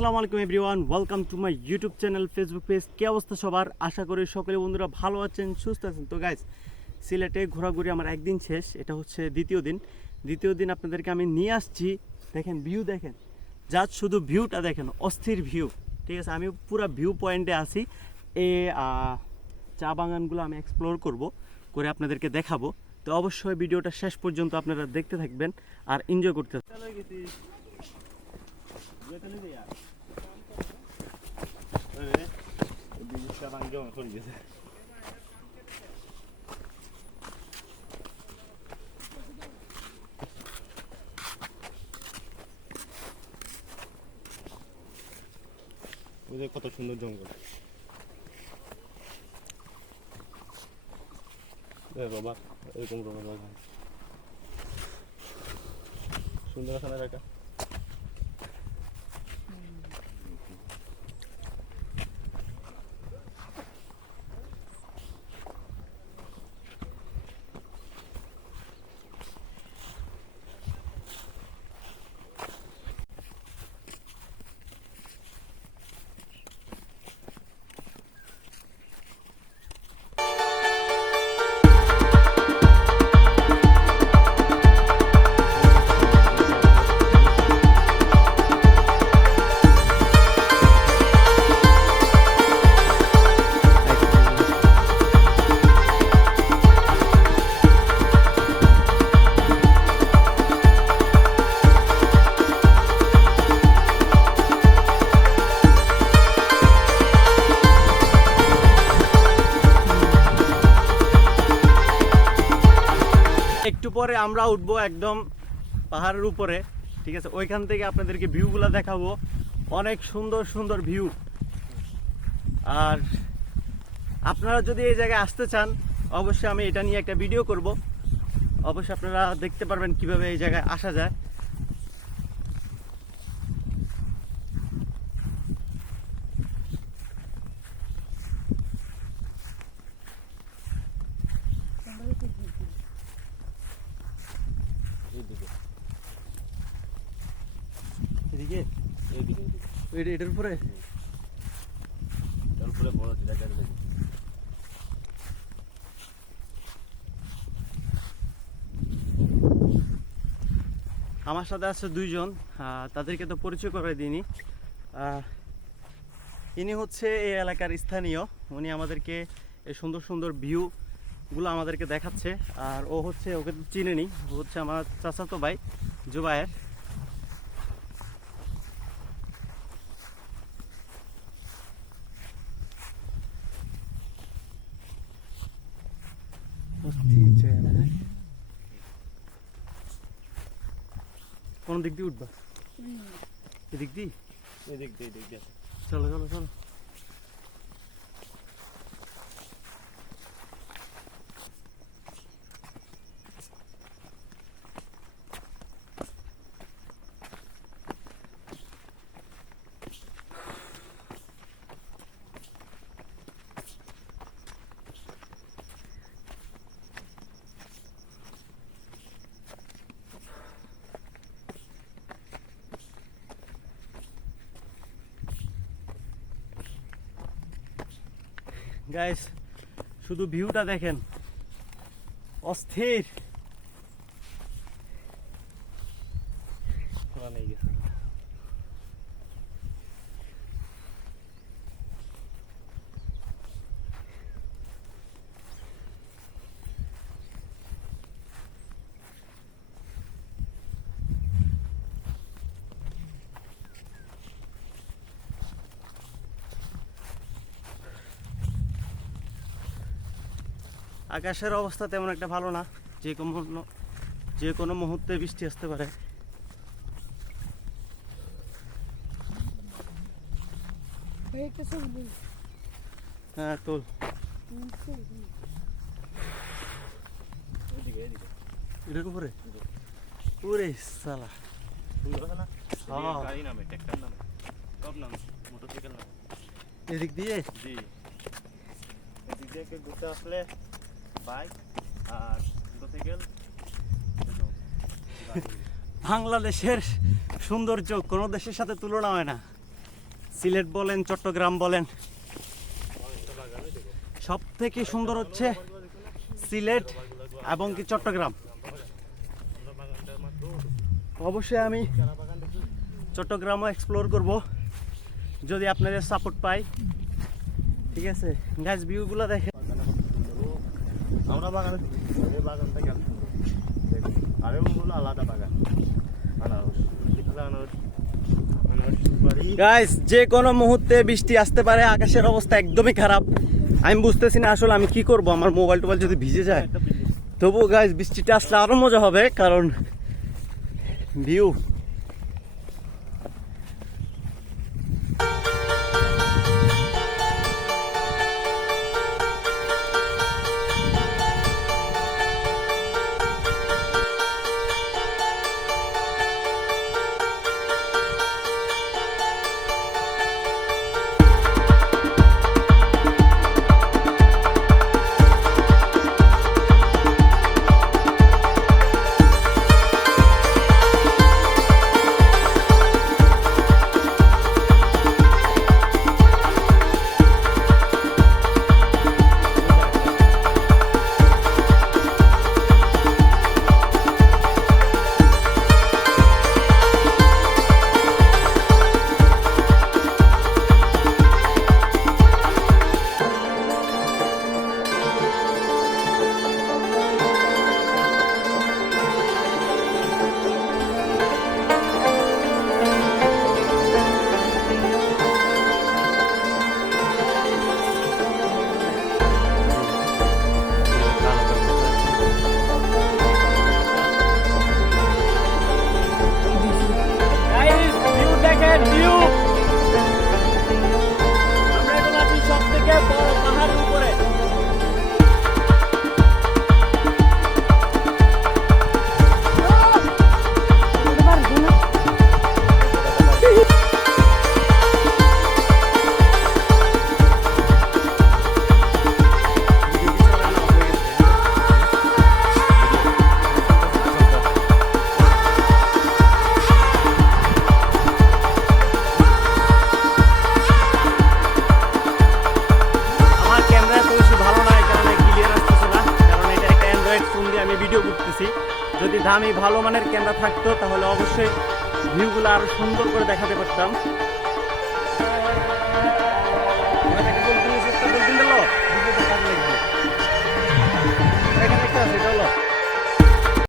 আসসালামু আলাইকুম everyone, welcome to my YouTube channel, Facebook page. কি অবস্থা সবার? আশা করি সকলে বন্ধুরা ভালো আছেন, সুস্থ আছেন। তো গাইস, সিলেটে ঘোরাঘুরি আমার একদিন শেষ, এটা হচ্ছে দ্বিতীয় দিন আপনাদেরকে আমি নিয়ে আসছি। দেখেন ভিউ, দেখেন জাস্ট শুধু ভিউটা দেখেন, অস্থির ভিউ। ঠিক আছে, আমি পুরো ভিউ পয়েন্টে আছি। এই চা বাগানগুলো আমি এক্সপ্লোর করে আপনাদেরকে দেখাবো। তো অবশ্যই ভিডিওটা শেষ পর্যন্ত আপনারা দেখতে থাকবেন আর এনজয় করতে কত সুন্দর জঙ্গল বাবা, এরকম সুন্দর আছে না এটা? একটু পরে আমরা উঠবো একদম পাহাড়ের উপরে। ঠিক আছে, ওইখান থেকে আপনাদেরকে ভিউগুলো দেখাবো, অনেক সুন্দর সুন্দর ভিউ। আর আপনারা যদি এই জায়গায় আসতে চান, অবশ্যই আমি এটা নিয়ে একটা ভিডিও করব। অবশ্যই আপনারা দেখতে পারবেন কিভাবে এই জায়গায় আসা যায়। এটার উপরে আমার সাথে আছে দুইজন, তাদেরকে তো পরিচয় করে দিইনি। ইনি হচ্ছে এই এলাকার স্থানীয়, উনি আমাদেরকে এই সুন্দর সুন্দর ভিউগুলো আমাদেরকে দেখাচ্ছে। আর ও হচ্ছে, ওকে তো চিনেনি, ও হচ্ছে আমার চাচাতো ভাই জুবায়ের। কোন দিক দিয়ে উঠবা? এদিক দিয়ে? এদিক দিয়ে। চলো চলো চলো। গাইস, শুধু ভিউটা দেখেন, অস্থির। আকাশের অবস্থা তেমন একটা ভালো না, যে কোনো মুহূর্তে বৃষ্টি আসতে পারে। হ্যাঁ, তোল। এটার উপরে পুরে সালা এদিক দিয়ে ঘুরতে আসলে বাইক আর মোটরসাইকেল। বাংলাদেশের সৌন্দর্য কোনো দেশের সাথে তুলনা হয় না। সিলেট বলেন চট্টগ্রাম বলেন, সব থেকে সুন্দর হচ্ছে সিলেট এবং কি চট্টগ্রাম। অবশ্যই আমি চট্টগ্রামও এক্সপ্লোর করব যদি আপনাদের সাপোর্ট পাই। ঠিক আছে গাছ ভিউগুলো দেখে আমরা বাগানে এই বাগানটা কেমন আরে ওগুলো আলাদা বাগান। আনারস আনারস আনারস সুপারি। গাইস যে কোনো মুহূর্তে বৃষ্টি আসতে পারে, আকাশের অবস্থা একদমই খারাপ। আমি বুঝতেছি না আসলে আমি কি করব, আমার মোবাইল টোবাইল যদি ভিজে যায়। তবু গাইস বৃষ্টিটা আসলে আরো মজা হবে, কারণ ভিউ দেখেন ভিউ। আমরা এখন আছি সব থেকে বড় পাহাড়ের উপরে। আমি ভিডিও করতেছি, যদি দামি ভালো মানের ক্যামেরা থাকতো তাহলে অবশ্যই ভিউগুলো আরো সুন্দর করে দেখাতে পারতাম।